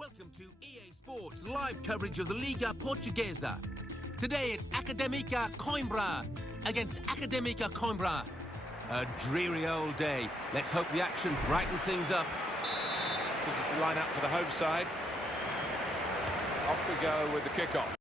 Welcome to EA Sports live coverage of the Liga Portuguesa. Today it's Académica Coimbra against Académica Coimbra. A dreary old day. Let's hope the action brightens things up. This is the lineup for the home side. Off we go with the kickoff.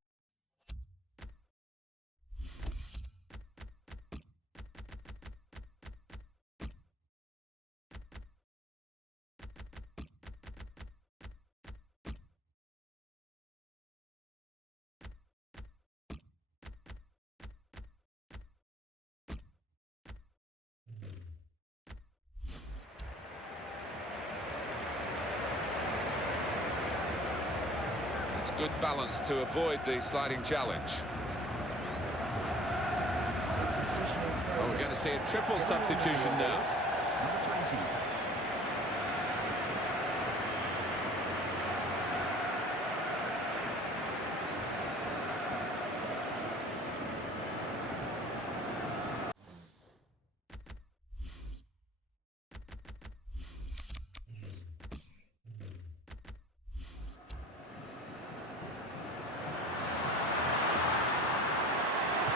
It's good balance to avoid the sliding challenge. Oh, we're going to see a triple substitution now. Number 20.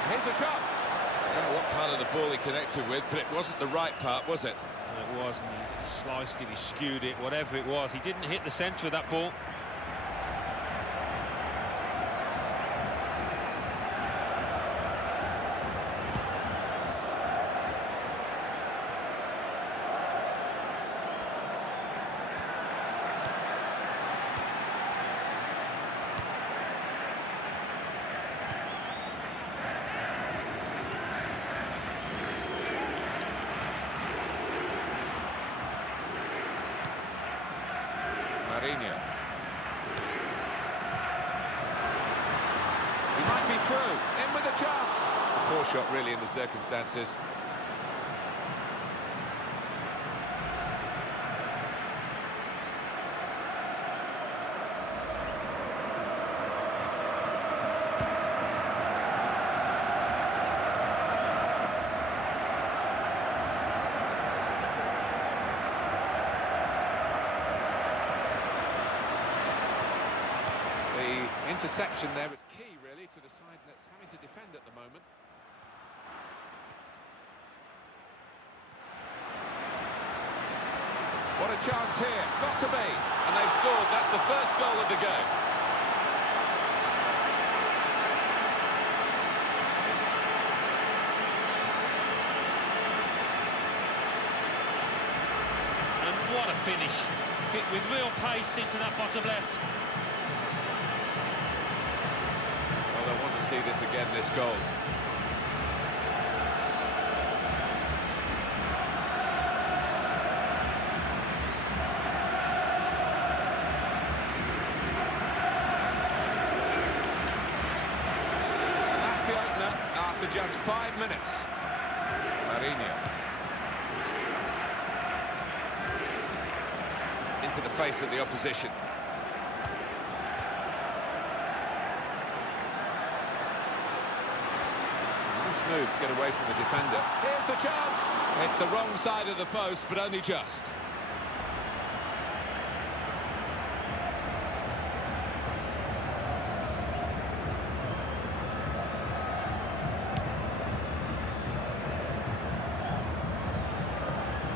Here's the shot. I don't know what part of the ball he connected with, but it wasn't the right part, was it? It wasn't. He sliced it, he skewed it, whatever it was. He didn't hit the centre of that ball. He might be through. In with a chance. A poor shot, really, in the circumstances. Interception there is key, really, to the side that's having to defend at the moment. What a chance here, got to be, and they've scored. That's the first goal of the game. And what a finish. Hit with real pace into that bottom left. I want to see this again, this goal. And that's the opener after just 5 minutes. Marinho. Into the face of the opposition. Move to get away from the defender. Here's the chance. It's the wrong side of the post, but only just.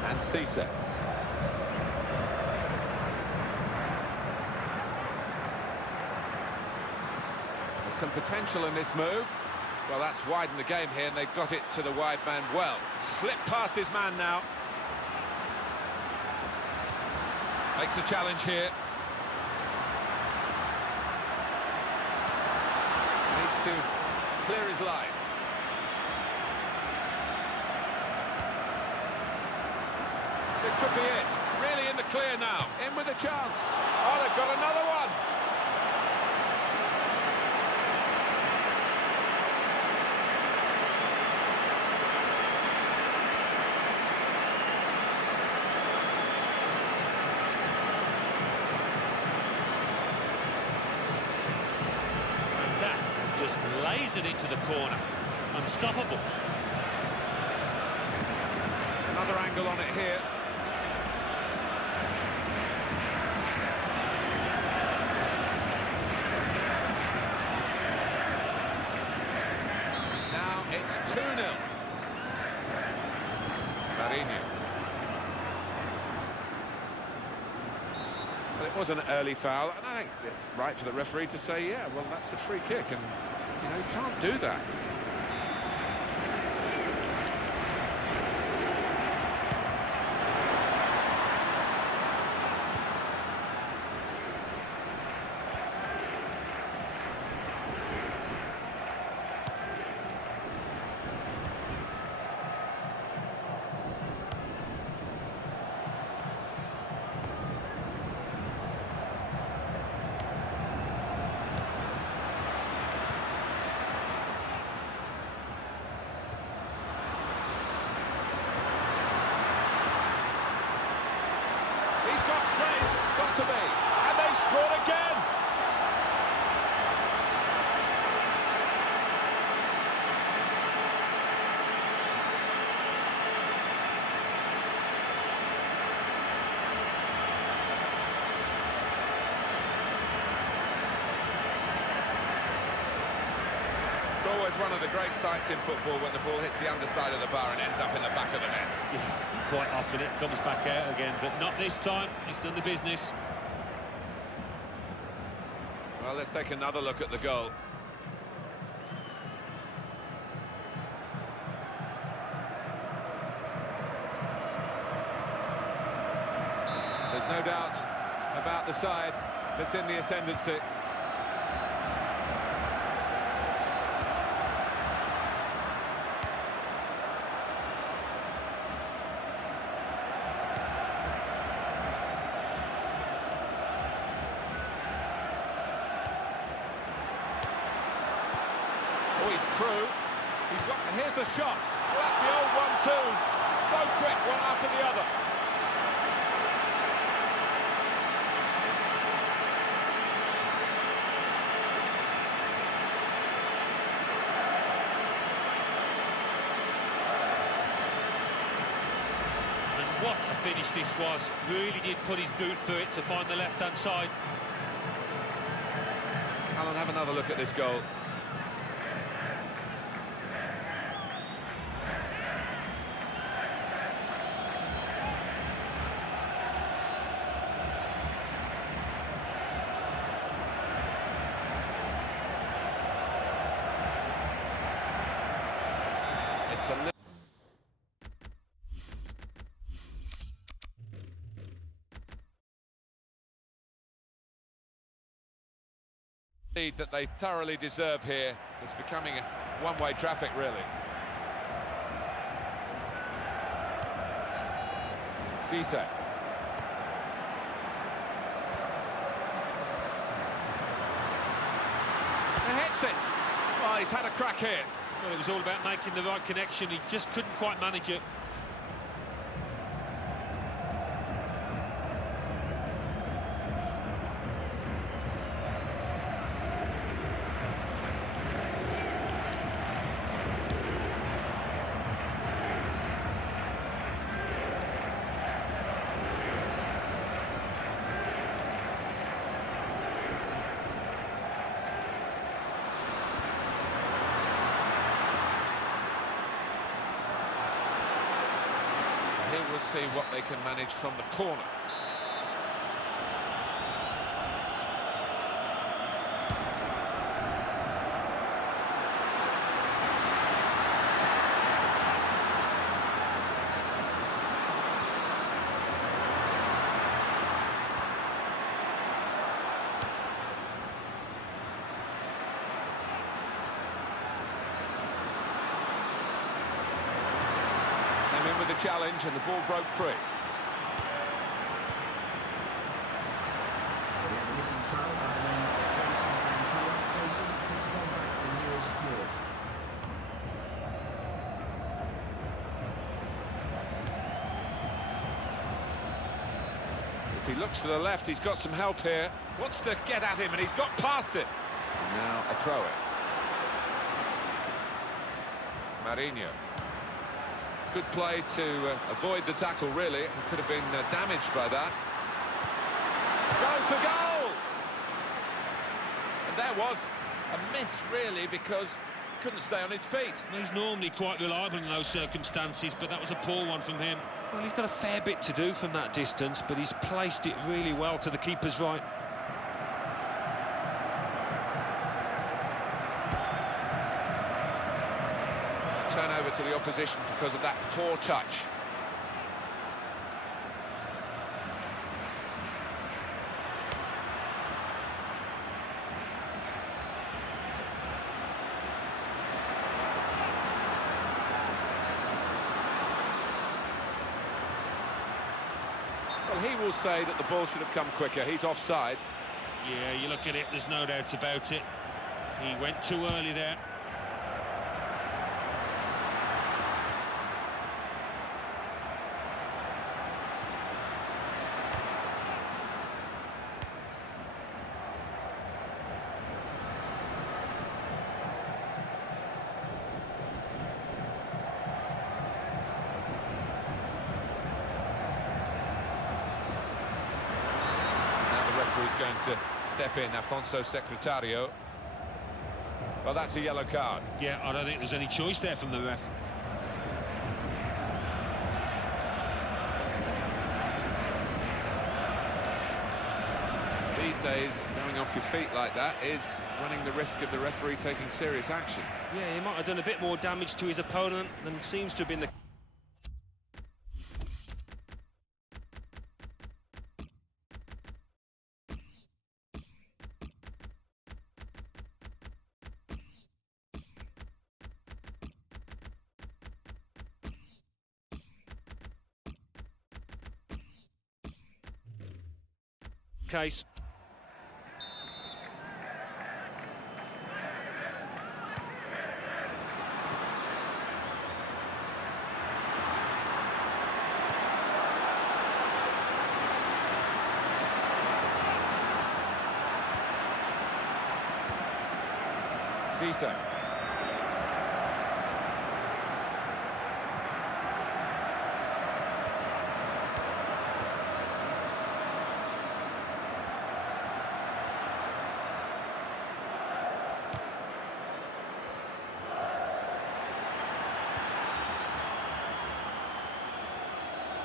And Cisse. There's some potential in this move. Well, that's widened the game here, and they've got it to the wide man well. Slipped past his man now. Makes a challenge here. Needs to clear his lines. This could be it. Really in the clear now. In with a chance. Oh, they've got another one. Just lays it into the corner. Unstoppable. Another angle on it here. 2-0. Marinho. Well, it was an early foul, and I think it's right for the referee to say, yeah, well, that's a free kick, and, you know, you can't do that. He's got space, got to be, and they've scored again! It's always one of the great sights in football when the ball hits the underside of the bar and ends up in the back of the net. Yeah, quite often it comes back out again, but not this time. He's done the business. Well, let's take another look at the goal. There's no doubt about the side that's in the ascendancy. Oh, he's through. And here's the shot. Well, that's the old 1-2. So quick, one after the other. And what a finish this was. Really did put his boot through it to find the left-hand side. Alan, have another look at this goal. It's a little... lead that they thoroughly deserve here. It's becoming a one-way traffic, really. Cisse. And hits it. Oh, he's had a crack here. Well, it was all about making the right connection. He just couldn't quite manage it. Here we'll see what they can manage from the corner. In with the challenge and the ball broke free. If he looks to the left, he's got some help here. Wants to get at him and he's got past it. And now a throw in. Marinho. Good play to avoid the tackle, really. He could have been damaged by that. Goes for goal! And there was a miss, really, because couldn't stay on his feet. He's normally quite reliable in those circumstances, but that was a poor one from him. Well, he's got a fair bit to do from that distance, but he's placed it really well to the keeper's right. Turnover to the opposition because of that poor touch. Well, he will say that the ball should have come quicker. He's offside. Yeah, you look at it, there's no doubt about it. He went too early there. He's going to step in, Afonso Secretario. Well, that's a yellow card. Yeah, I don't think there's any choice there from the ref. These days, going off your feet like that is running the risk of the referee taking serious action. Yeah, he might have done a bit more damage to his opponent than seems to have been the... case. Cisse.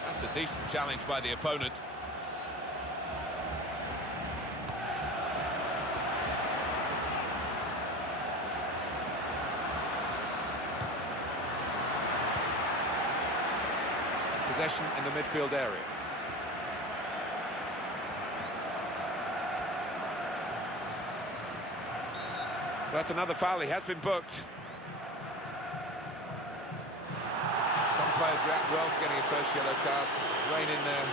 That's a decent challenge by the opponent. Possession in the midfield area. That's another foul. He has been booked. Some players react well to getting a first yellow card, rein in their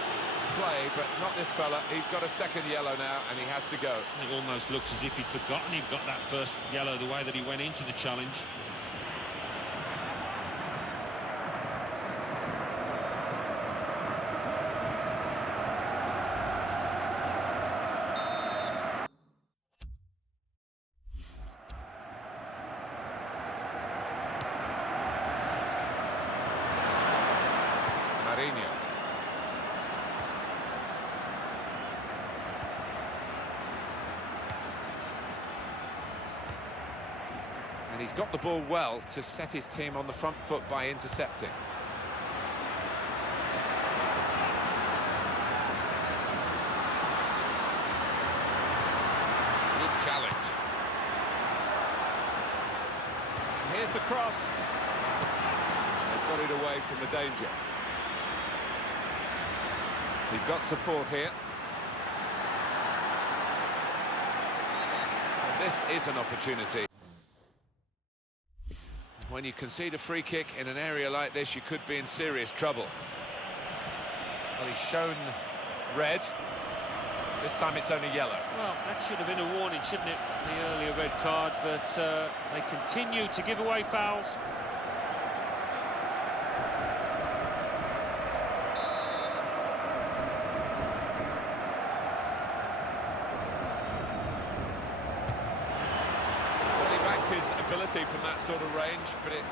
play, but not this fella. He's got a second yellow now, and he has to go. It almost looks as if he'd forgotten he'd got that first yellow, the way that he went into the challenge. And he's got the ball well to set his team on the front foot by intercepting. Good challenge. And here's the cross. They've got it away from the danger. He's got support here. And this is an opportunity. When you concede a free kick in an area like this, you could be in serious trouble. Well, he's shown red. This time it's only yellow. Well, that should have been a warning, shouldn't it? The earlier red card, but they continue to give away fouls. His ability from that sort of range, but it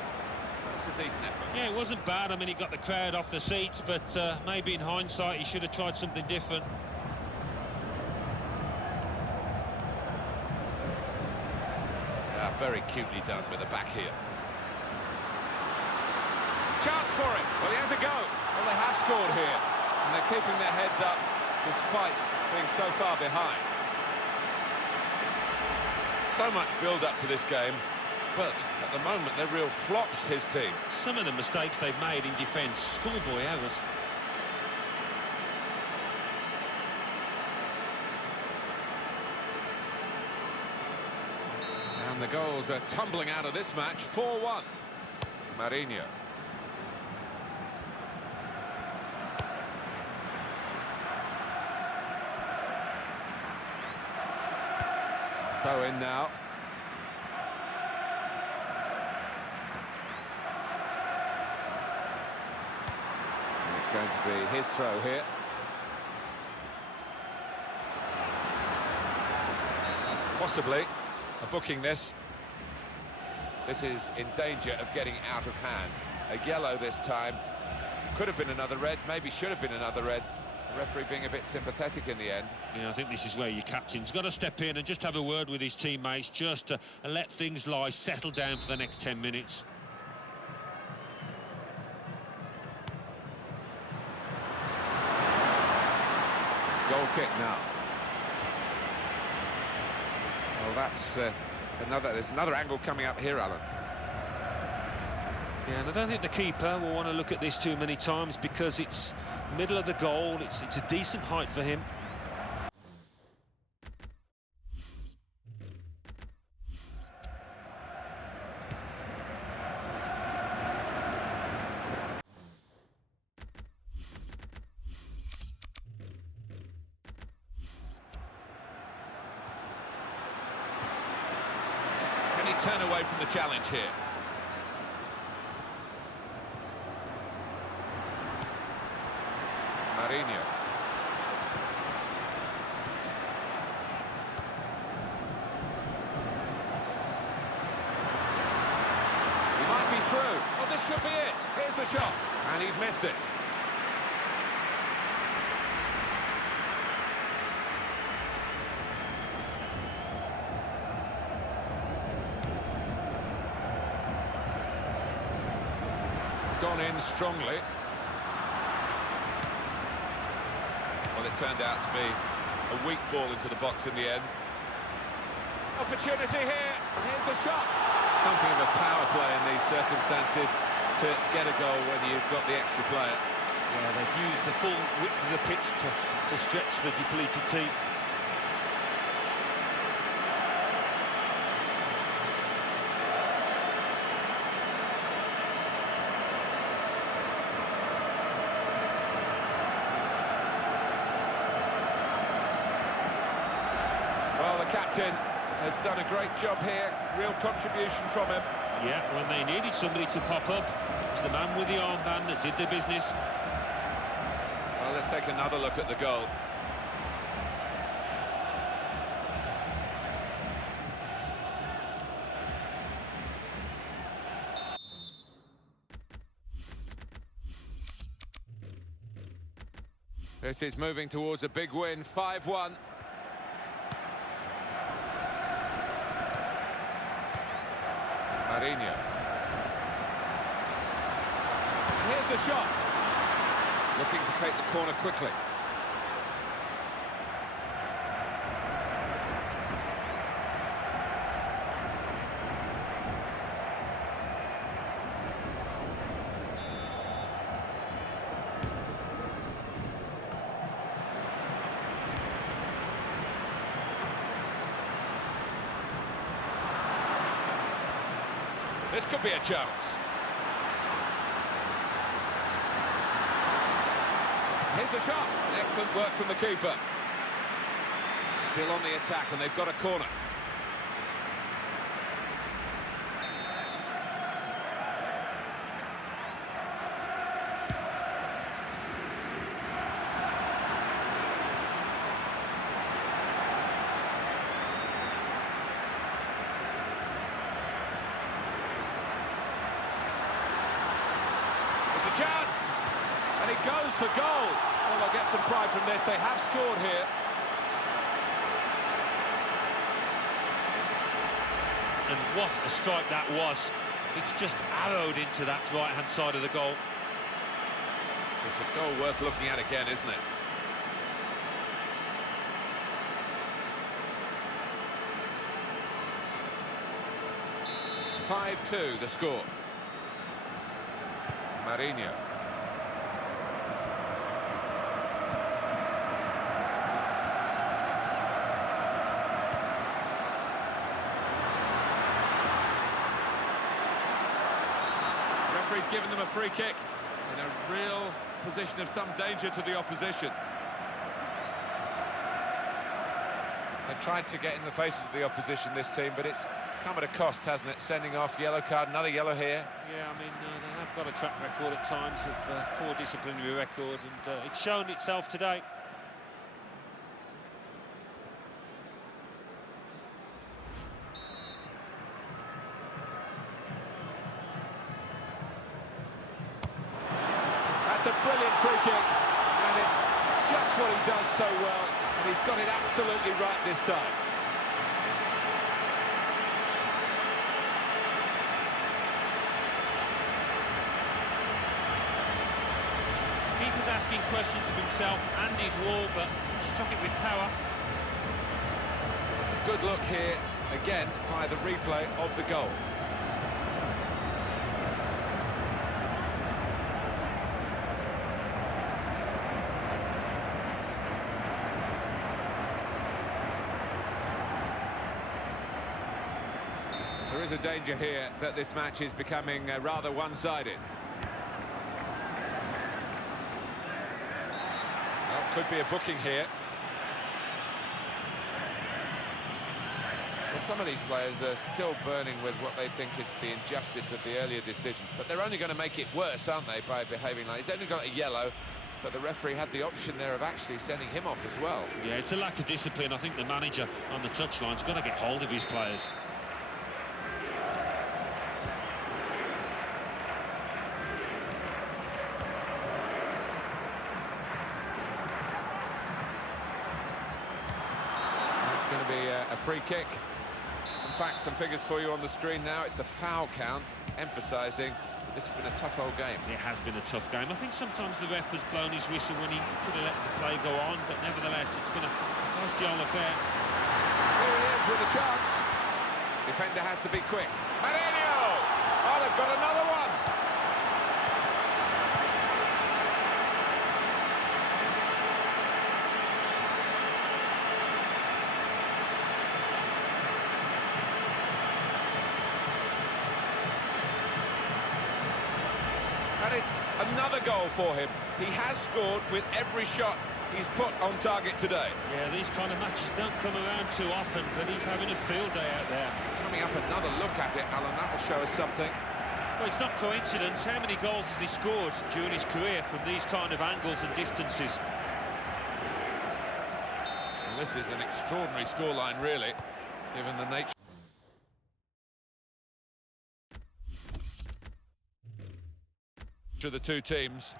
was a decent effort. Yeah, it wasn't bad. I mean, he got the crowd off the seats, but maybe in hindsight he should have tried something different. Very cutely done with the back heel. Chance for him. Well, he has a go. Well, they have scored here. And they're keeping their heads up despite being so far behind. So much build-up to this game, but at the moment they're real flops, his team. Some of the mistakes they've made in defence, schoolboy errors. And the goals are tumbling out of this match, 4-1. Mourinho. Throw in now. And it's going to be his throw here. Possibly a booking this. This is in danger of getting out of hand. A yellow this time. Could have been another red, maybe should have been another red. The referee being a bit sympathetic in the end. Yeah, I think this is where your captain's got to step in and just have a word with his teammates, just to let things lie, settle down for the next 10 minutes. Goal kick now. Well, that's there's another angle coming up here, Alan. Yeah, and I don't think the keeper will want to look at this too many times because it's middle of the goal, it's a decent height for him. Can he turn away from the challenge here? Mourinho. He might be through. Well, this should be it. Here's the shot. And he's missed it. Gone in strongly. Well, it turned out to be a weak ball into the box in the end. Opportunity here. Here's the shot. Something of a power play in these circumstances to get a goal when you've got the extra player. Yeah, they've used the full width of the pitch to stretch the depleted team. Well, the captain has done a great job here. Real contribution from him. Yeah, when they needed somebody to pop up, it was the man with the armband that did the business. Well, let's take another look at the goal. This is moving towards a big win, 5-1. Mourinho. And here's the shot. Looking to take the corner quickly. This could be a chance. Here's the shot. Excellent work from the keeper. Still on the attack, and they've got a corner. It's a chance, and it goes for goal. Well, they'll get some pride from this. They have scored here. and what a strike that was. It's just arrowed into that right-hand side of the goal. It's a goal worth looking at again, isn't it? It's 5-2, the score. Marinho. Referee's given them a free kick in a real position of some danger to the opposition. They've tried to get in the faces of the opposition, this team, but it's come at a cost, hasn't it? Sending off, yellow card, another yellow here. Yeah, I mean, they have got a track record at times of poor disciplinary record, and it's shown itself today. That's a brilliant free kick, and it's just what he does so well, and he's got it absolutely right this time. Keeper's asking questions of himself and his wall, but he struck it with power. Good look here, again, by the replay of the goal. There is a danger here that this match is becoming rather one-sided. Well, could be a booking here. Well, some of these players are still burning with what they think is the injustice of the earlier decision, but they're only going to make it worse, aren't they, by behaving like he's only got a yellow, but the referee had the option there of actually sending him off as well. Yeah, it's a lack of discipline. I think the manager on the touchline's got to get hold of his players. Going to be a free kick. Some facts, some figures for you on the screen now. It's the foul count, emphasising that this has been a tough old game. It has been a tough game. I think sometimes the ref has blown his whistle when he could have let the play go on, but nevertheless, it's been a first-goal affair. Here he is with a chance. Defender has to be quick. Marinho! Oh, they've got another one. And it's another goal for him. He has scored with every shot he's put on target today. Yeah, these kind of matches don't come around too often, but he's having a field day out there. Coming up, another look at it, Alan. That will show us something. Well, it's not coincidence. How many goals has he scored during his career from these kind of angles and distances? Well, this is an extraordinary scoreline, really, given the nature of the two teams.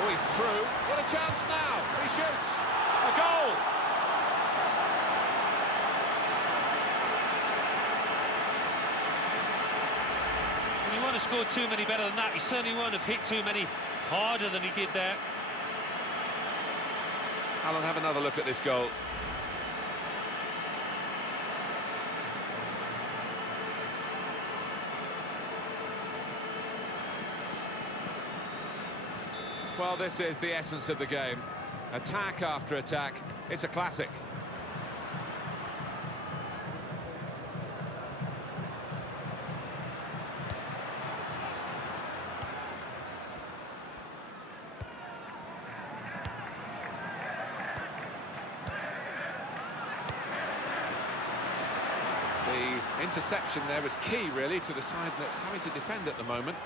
Oh, he's through. What a chance now. He shoots. A goal. Well, he won't have scored too many better than that. He certainly won't have hit too many harder than he did there. Alan, have another look at this goal. Well, this is the essence of the game. Attack after attack. It's a classic. The interception there was key, really, to the side that's having to defend at the moment.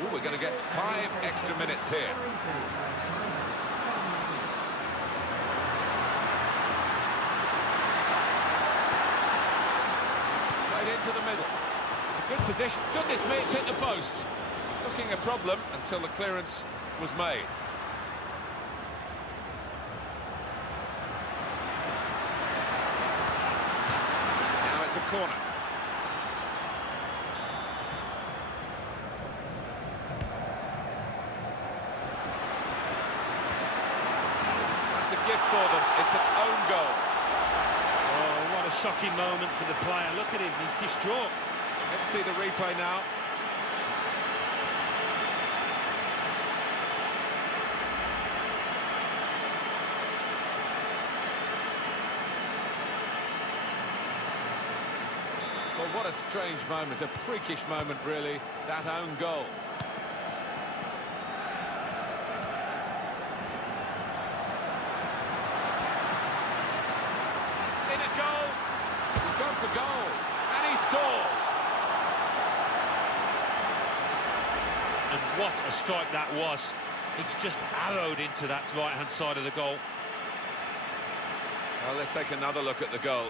Ooh, we're going to get 5 extra minutes here. Right into the middle. It's a good position. Goodness me, it's hit the post. Looking a problem until the clearance was made. Now it's a corner. That's a gift for them. It's an own goal. Oh, what a shocking moment for the player. Look at him, he's distraught. Let's see the replay now. Well, what a strange moment, a freakish moment, really, that own goal. In a goal, he's gone for goal, and he scores. And what a strike that was. It's just arrowed into that right-hand side of the goal. Well, let's take another look at the goal.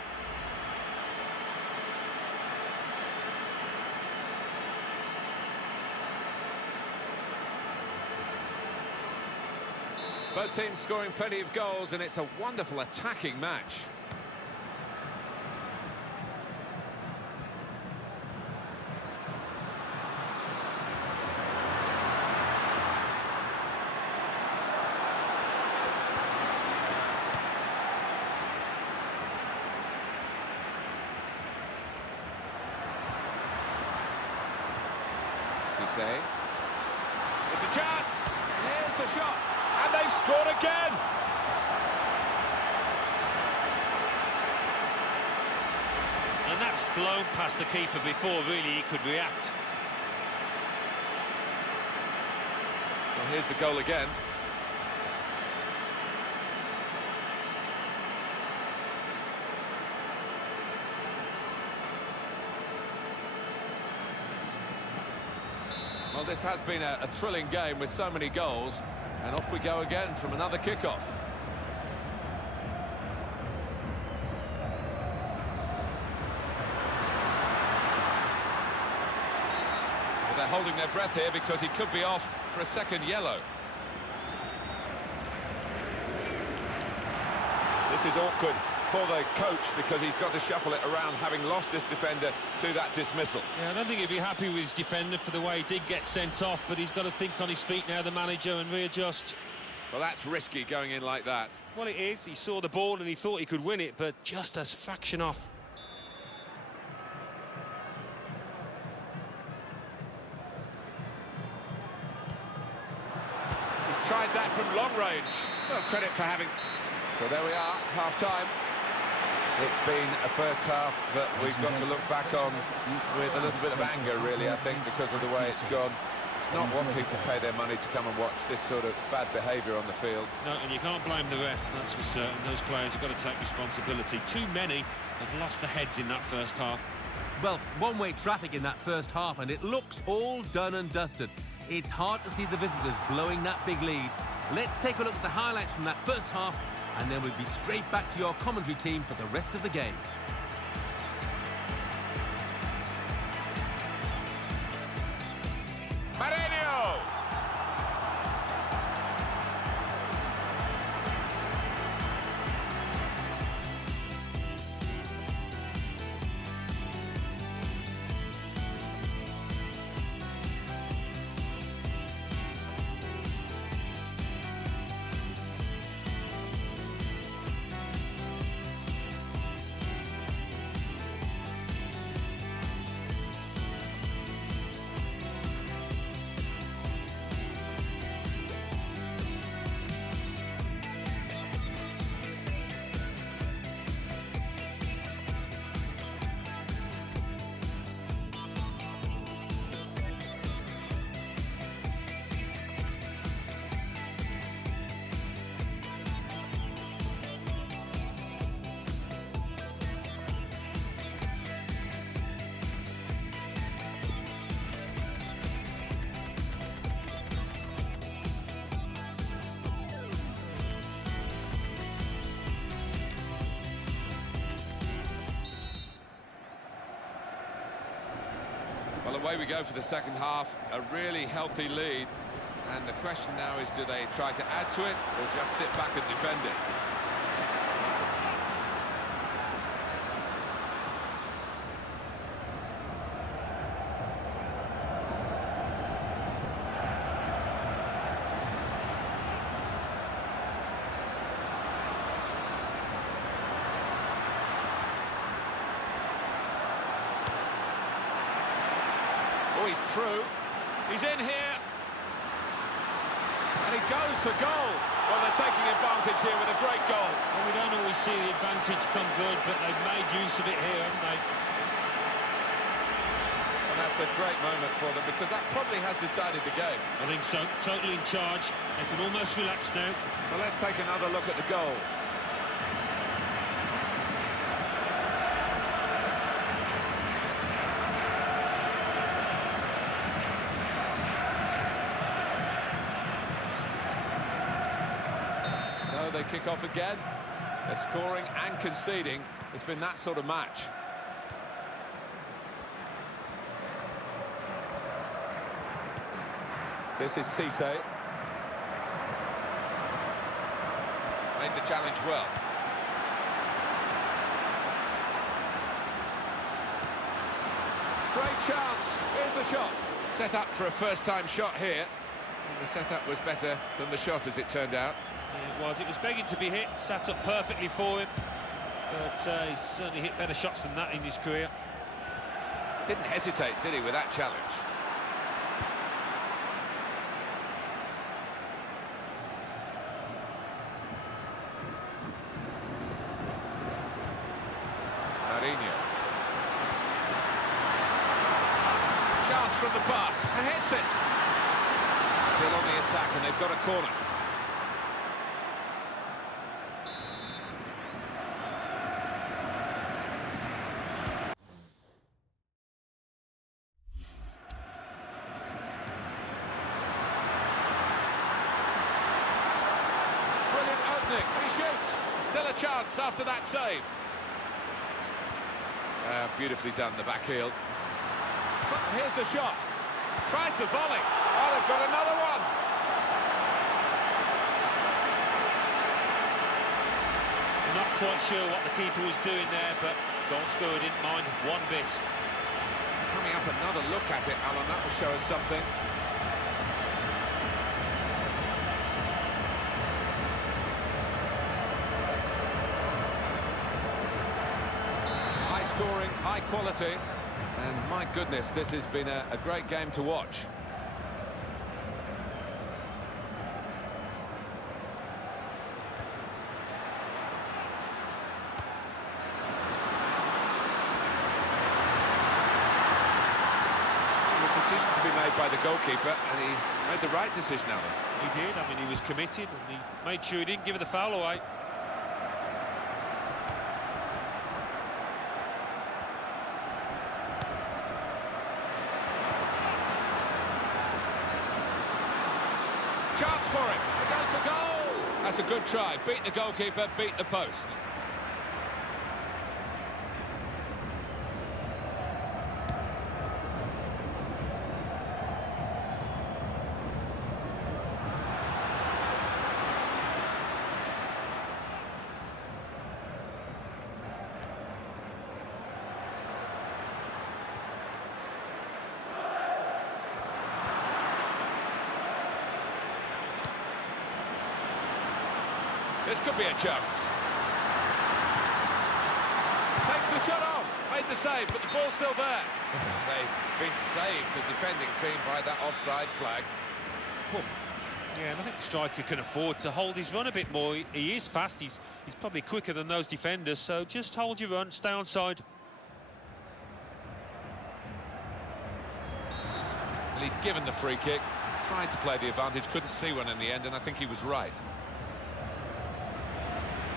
Both teams scoring plenty of goals, and it's a wonderful attacking match. Cisse. It's a chance. Here's the shot. And they've scored again! And that's flown past the keeper before really he could react. Well, here's the goal again. Well, this has been a thrilling game with so many goals. And off we go again from another kickoff. Well, they're holding their breath here because he could be off for a second yellow. This is awkward for the coach because he's got to shuffle it around, having lost this defender to that dismissal. Yeah, I don't think he'd be happy with his defender for the way he did get sent off, but he's got to think on his feet now, the manager, and readjust. Well, that's risky going in like that. Well, it is. He saw the ball and he thought he could win it, but just a fraction off. He's tried that from long range. Well, credit for having... So there we are, half-time. It's been a first half that we've got to look back on with a little bit of anger, really, I think, because of the way it's gone. It's not wanting to pay their money to come and watch this sort of bad behaviour on the field. No, and you can't blame the ref, that's for certain. Those players have got to take responsibility. Too many have lost their heads in that first half. Well, one-way traffic in that first half, and it looks all done and dusted. It's hard to see the visitors blowing that big lead. Let's take a look at the highlights from that first half, and then we'll be straight back to your commentary team for the rest of the game. away we go for the second half. A really healthy lead. And the question now is, do they try to add to it or just sit back and defend it? Oh, he's through. He's in here. And he goes for goal. Well, they're taking advantage here with a great goal. Well, we don't always see the advantage come good, but they've made use of it here, haven't they? And that's a great moment for them, because that probably has decided the game. I think so. Totally in charge. They can almost relax now. Well, let's take another look at the goal. So they kick off again. They're scoring and conceding. It's been that sort of match. This is Cisse. Made the challenge well. Great chance. Here's the shot. Set up for a first-time shot here. And the setup was better than the shot, as it turned out. Yeah, it was. It was begging to be hit. Sat up perfectly for him. But he's certainly hit better shots than that in his career. Didn't hesitate, did he, with that challenge? Chance from the pass, and hits it. Still on the attack, and they've got a corner. Brilliant opening, he shoots. Still a chance after that save. Beautifully done, the back heel. Here's the shot. Tries the volley. Oh, they've got another one. I'm not quite sure what the keeper was doing there, but goal scorer didn't mind one bit. Coming up, another look at it, Alan. That will show us something. High scoring, high quality. And my goodness, this has been a great game to watch. The decision to be made by the goalkeeper, and he made the right decision, Alan. He did. I mean, he was committed, and he made sure he didn't give the foul away. Chance for him. He goes for goal. That's a good try. Beat the goalkeeper, beat the post. This could be a chance. Takes the shot on. Made the save, but the ball's still there. They've been saved, the defending team, by that offside flag. Yeah, and I think the striker can afford to hold his run a bit more. He is fast. He's probably quicker than those defenders, so just hold your run, stay onside. Well, he's given the free kick. Tried to play the advantage, couldn't see one in the end, and I think he was right.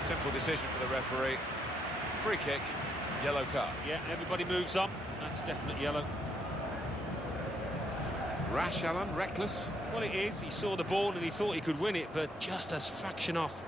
Simple decision for the referee. Free kick, yellow card. Yeah, everybody moves on. That's definite yellow. Rash, Alan, reckless. Well, it is. He saw the ball and he thought he could win it, but just a fraction off.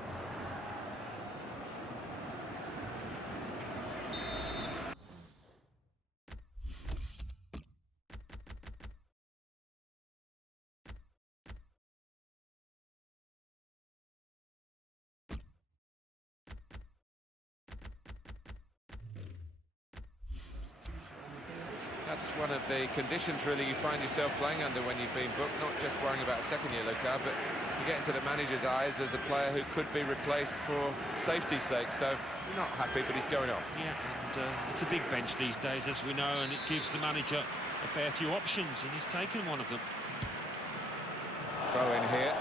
That's one of the conditions, really, you find yourself playing under when you've been booked, not just worrying about a second yellow card, but you get into the manager's eyes as a player who could be replaced for safety's sake. So you're not happy, but he's going off. Yeah, and it's a big bench these days, as we know, and it gives the manager a fair few options, and he's taken one of them. Throw in here.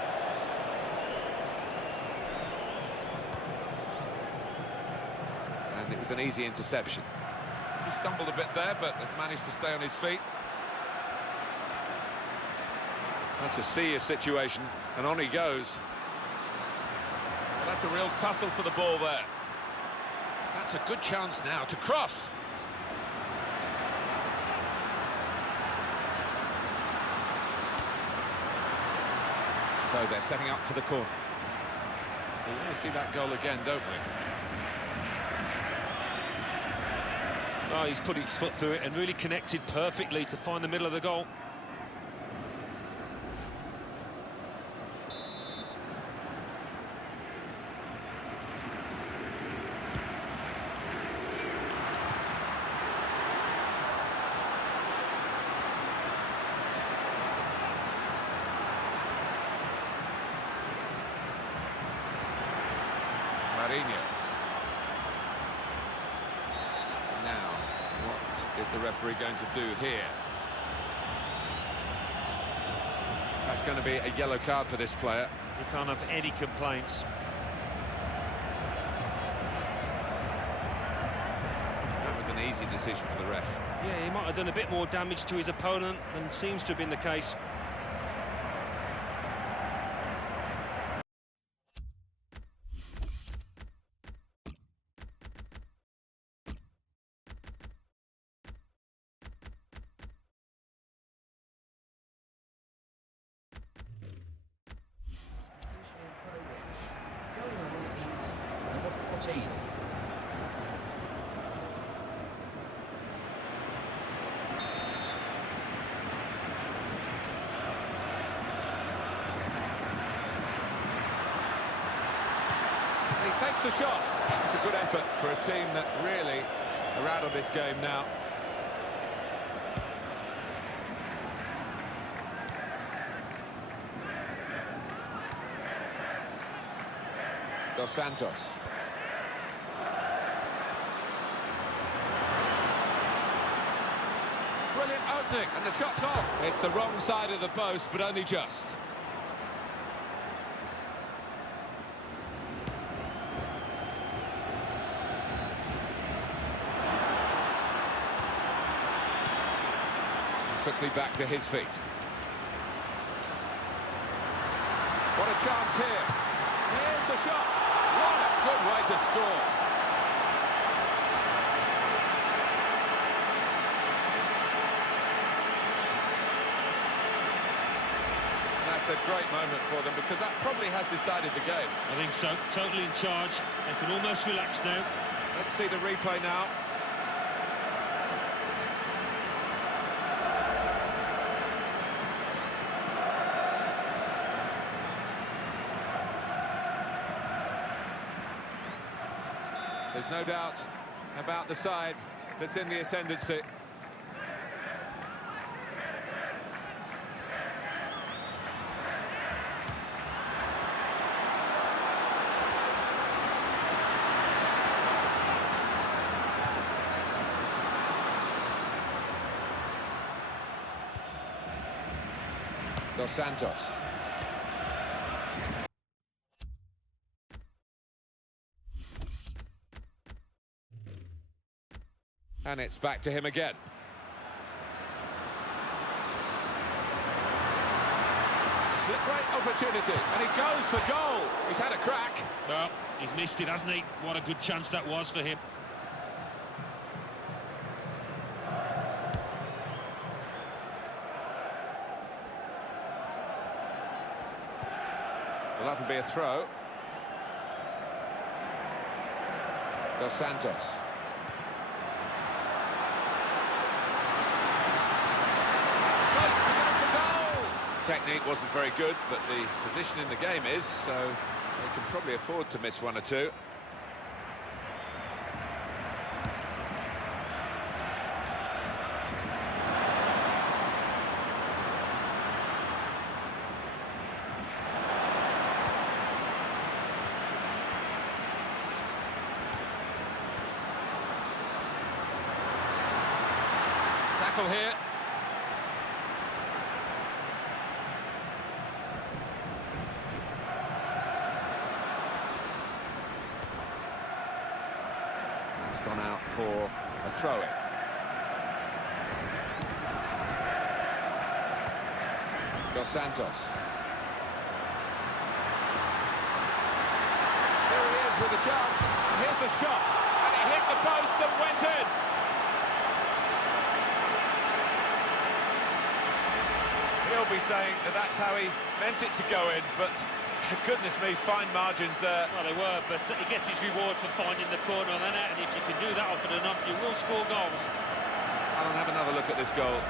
And it was an easy interception. He stumbled a bit there, but has managed to stay on his feet. That's a serious situation, and on he goes. Well, that's a real tussle for the ball there. That's a good chance now to cross. So they're setting up for the corner. We want to see that goal again, don't we? Oh, he's put his foot through it and really connected perfectly to find the middle of the goal. Now, what is the referee going to do here? That's going to be a yellow card for this player. You can't have any complaints. That was an easy decision for the ref. Yeah, he might have done a bit more damage to his opponent than seems to have been the case. He takes the shot. It's a good effort for a team that really are out of this game now. Dos Santos. Brilliant opening, and the shot's off. It's the wrong side of the post, but only just. Quickly back to his feet. What a chance here. Here's the shot. What a good way to score. That's a great moment for them, because that probably has decided the game. I think so. Totally in charge. They can almost relax now. Let's see the replay now. There's no doubt about the side that's in the ascendancy. Dos Santos. And it's back to him again. Great opportunity, and he goes for goal. He's had a crack. Well, he's missed it, hasn't he? What a good chance that was for him. Well, that'll be a throw. Dos Santos. Technique wasn't very good, but the position in the game is, so they can probably afford to miss one or two. tackle here. It's gone out for a throw-in. Dos Santos. There he is with a chance. Here's the shot, and it hit the post and went in. He'll be saying that that's how he meant it to go in, but goodness me, fine margins there. Well, they were, but he gets his reward for finding the corner on the net, and if you can do that often enough, you will score goals. Alan, have another look at this goal.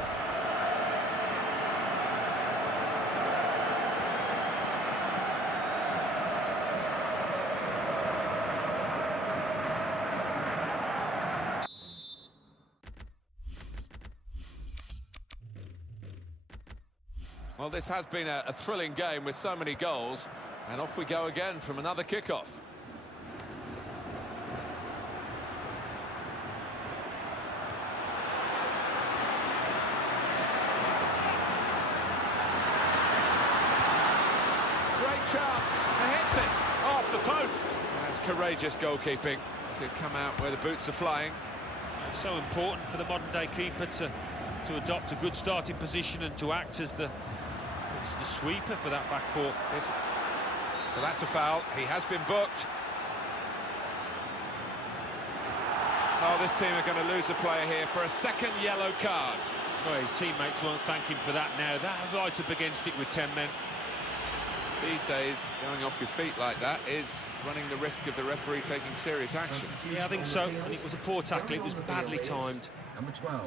Well, this has been a thrilling game with so many goals, and off we go again from another kickoff. Great chance, and hits it off the post. That's courageous goalkeeping to come out where the boots are flying. It's so important for the modern-day keeper to adopt a good starting position and to act as the sweeper for that back four. Well, that's a foul. He has been booked. Oh, this team are going to lose a player here for a second yellow card. Well, his teammates won't thank him for that now. They're right up against it with 10 men. These days, going off your feet like that is running the risk of the referee taking serious action. Yeah, I think so. And it was a poor tackle. It was badly timed. Number 12.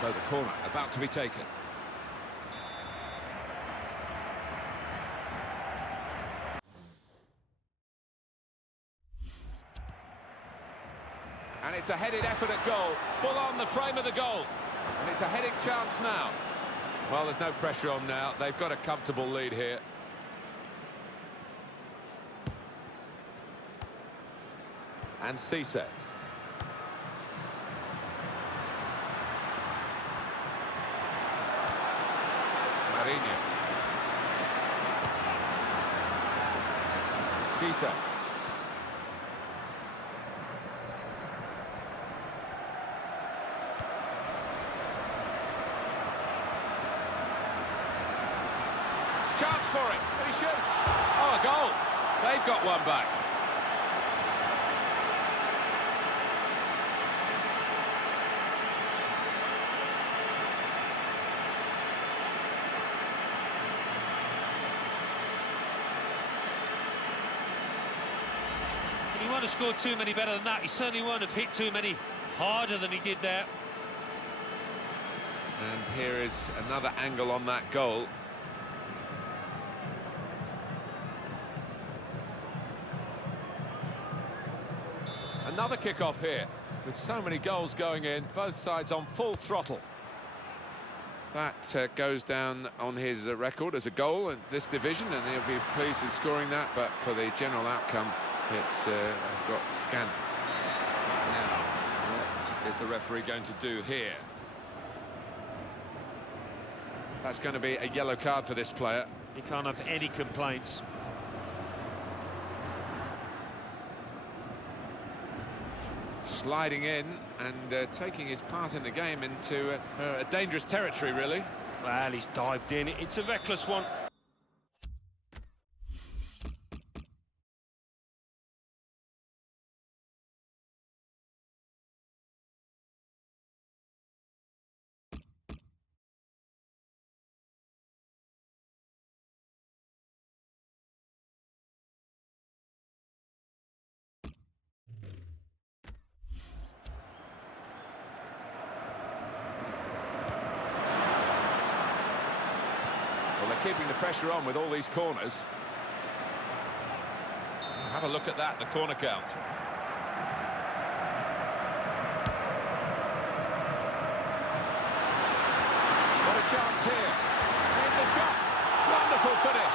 So the corner about to be taken. And it's a headed effort at goal, full on the frame of the goal. And it's a heading chance now. Well, there's no pressure on now. They've got a comfortable lead here. And Cisse. Marinho. Cisse. Chance for it, and he shoots. Oh, a goal. They've got one back. He won't have scored too many better than that. He certainly won't have hit too many harder than he did there. And here is another angle on that goal. Another kick-off here, with so many goals going in, both sides on full throttle. That goes down on his record as a goal in this division, and he'll be pleased with scoring that, but for the general outcome, it's got scant. Now, what is the referee going to do here? That's going to be a yellow card for this player. He can't have any complaints. Sliding in and taking his part in the game into a dangerous territory, really. Well, he's dived in. It's a reckless one. Keeping the pressure on with all these corners. Have a look at that, the corner count. What a chance here. finish.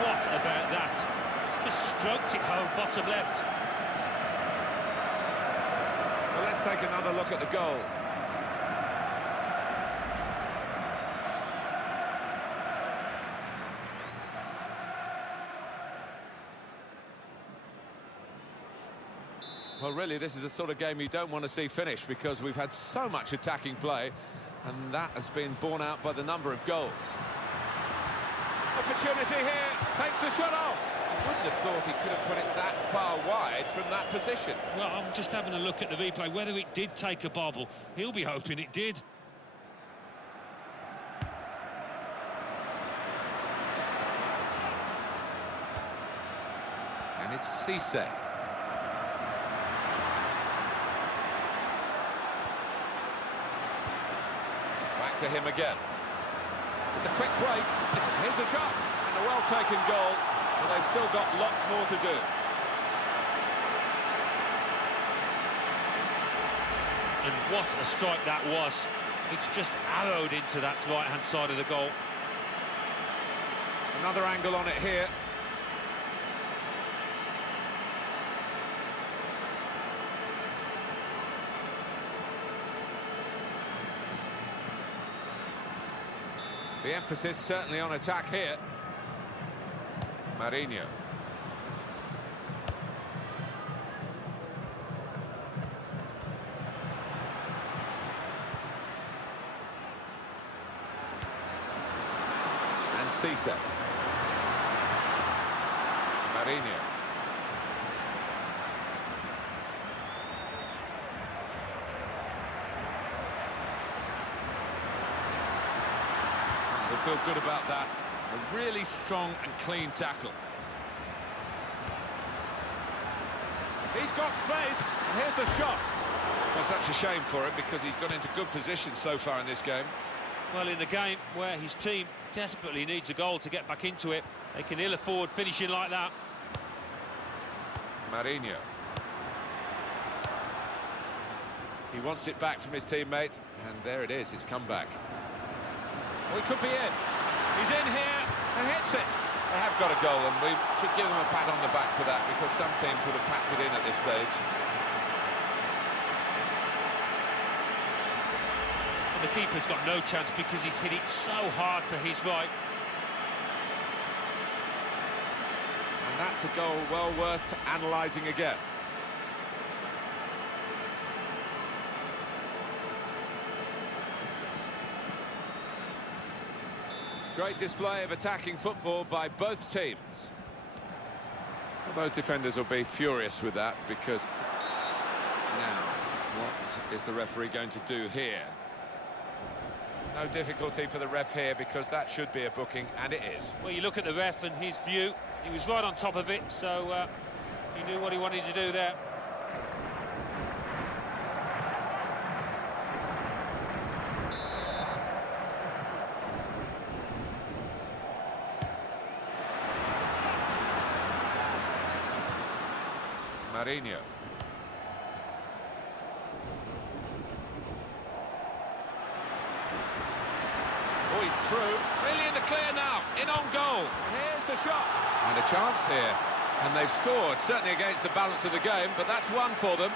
What about that? Just stroked it home, bottom left. Well, let's take another look at the goal. Well, really, this is the sort of game you don't want to see finish, because we've had so much attacking play, and that has been borne out by the number of goals. Opportunity here, takes the shot off. I wouldn't have thought he could have put it that far wide from that position. Well, I'm just having a look at the replay. Whether it did take a bobble, he'll be hoping it did. And it's Cisse. Back to him again. It's a quick break. Here's the shot. And a well-taken goal, but they've still got lots more to do. And what a strike that was. It's just arrowed into that right-hand side of the goal. Another angle on it here. The emphasis certainly on attack here. Marinho. And Cisse. Marinho. Feel good about that. A really strong and clean tackle. He's got space, and here's the shot. Well, such a shame for him, because he's got into good position so far in this game. Well, in a game where his team desperately needs a goal to get back into it, they can ill afford finishing like that. Marinho. He wants it back from his teammate, and there it is, it's come back. Well, he could be in. He's in here and hits it. They have got a goal, and we should give them a pat on the back for that, because some teams would have packed it in at this stage. And the keeper's got no chance, because he's hit it so hard to his right. And that's a goal well worth analysing again. Great display of attacking football by both teams. Well, those defenders will be furious with that, because now, what is the referee going to do here? No difficulty for the ref here, because that should be a booking, and it is. Well, you look at the ref and his view, he was right on top of it, so he knew what he wanted to do there. Marinho. Oh, he's through. Really in the clear now. In on goal. Here's the shot. And a chance here. And they've scored, certainly against the balance of the game, but that's one for them.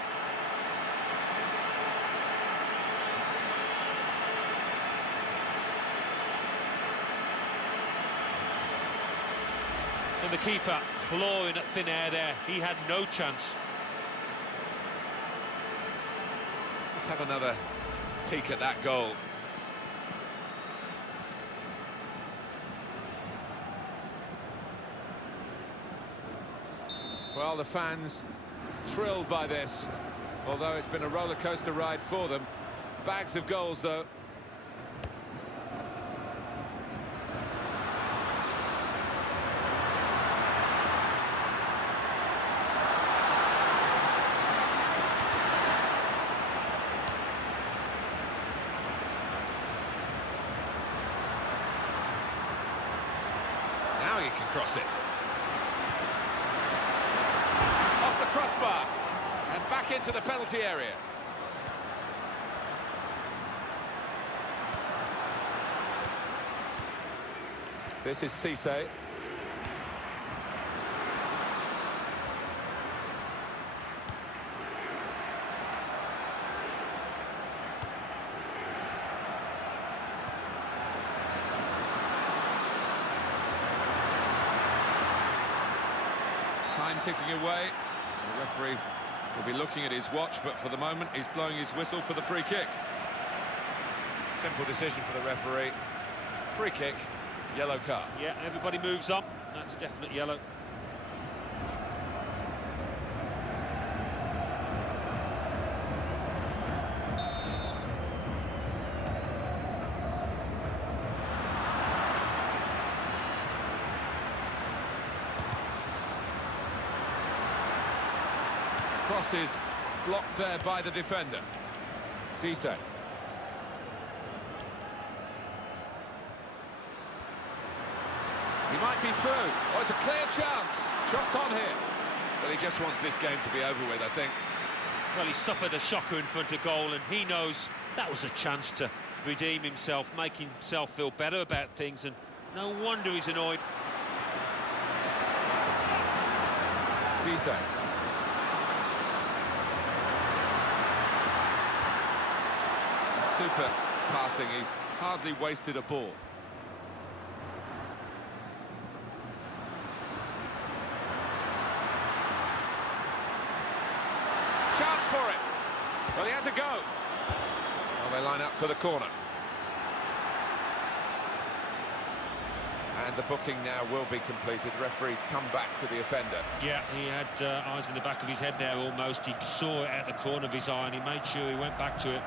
And the keeper clawing at thin air there. He had no chance. Let's have another peek at that goal. Well, the fans thrilled by this, although it's been a roller coaster ride for them. Bags of goals, though. across it. Off the crossbar. And back into the penalty area. This is Cisse. Time ticking away. The referee will be looking at his watch, but for the moment he's blowing his whistle for the free kick. Simple decision for the referee. Free kick, yellow card. Yeah, everybody moves on. That's definite yellow. Crosses blocked there by the defender. Cisse. He might be through. Oh, it's a clear chance. Shots on here. But he just wants this game to be over with, I think. Well, he suffered a shocker in front of goal, and he knows that was a chance to redeem himself, make himself feel better about things, and no wonder he's annoyed. Cisse. Super passing. He's hardly wasted a ball. Chance for it. Well, he has a go. Well, they line up for the corner. And the booking now will be completed. Referees come back to the offender. Yeah, he had eyes in the back of his head there almost. He saw it at the corner of his eye, and he made sure he went back to it.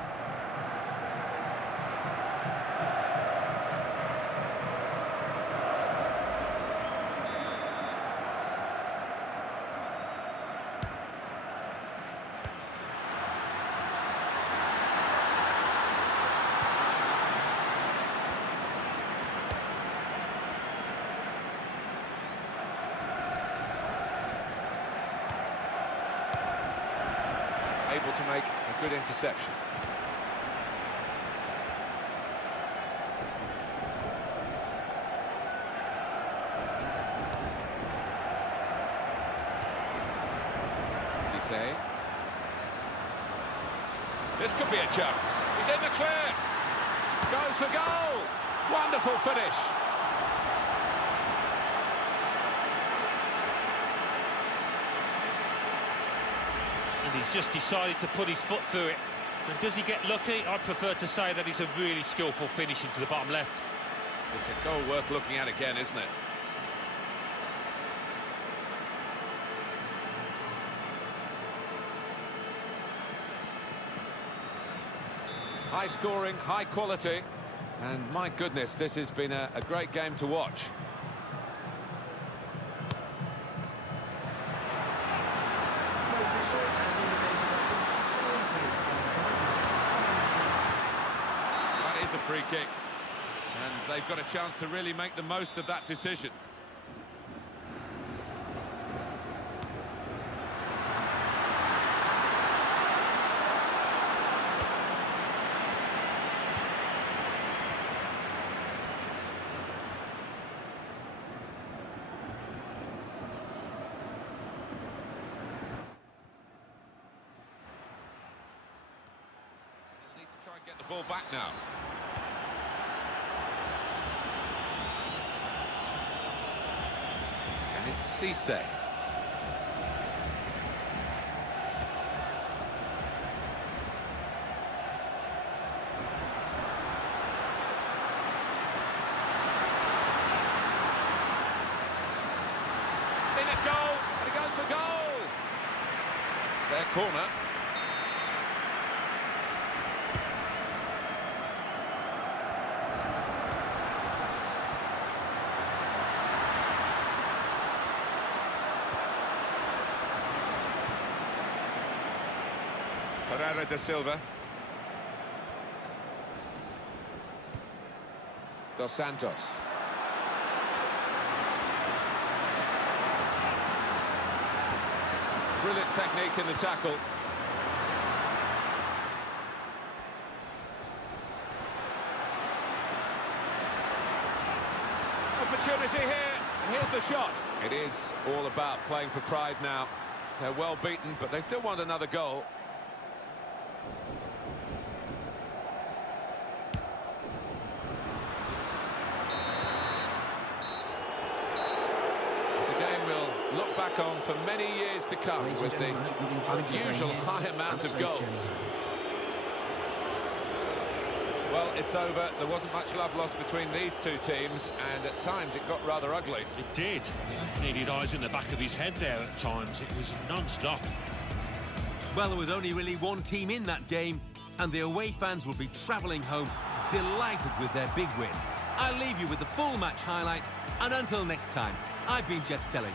Able to make a good interception. Cisse. This could be a chance. He's in the clear. Goes for goal. Wonderful finish. And he's just decided to put his foot through it. And does he get lucky? I'd prefer to say that he's a really skillful finish into the bottom left. It's a goal worth looking at again, isn't it? High scoring, high quality, and my goodness, this has been a great game to watch. That is a free kick, and they've got a chance to really make the most of that decision. Try and get the ball back now. And it's Cisse. In a goal, and it goes for goal. It's their corner. Pereira da Silva. Dos Santos. Brilliant technique in the tackle. Opportunity here, and here's the shot. It is all about playing for pride now. They're well beaten, but they still want another goal. It's a game we'll look back on for many years to come with the unusual high amount of goals. Well, it's over. There wasn't much love lost between these two teams, and at times it got rather ugly. It did. He needed eyes in the back of his head there at times. It was non-stop. Well, there was only really one team in that game, and the away fans will be travelling home delighted with their big win. I'll leave you with the full match highlights, and until next time, I've been Jeff Stelling.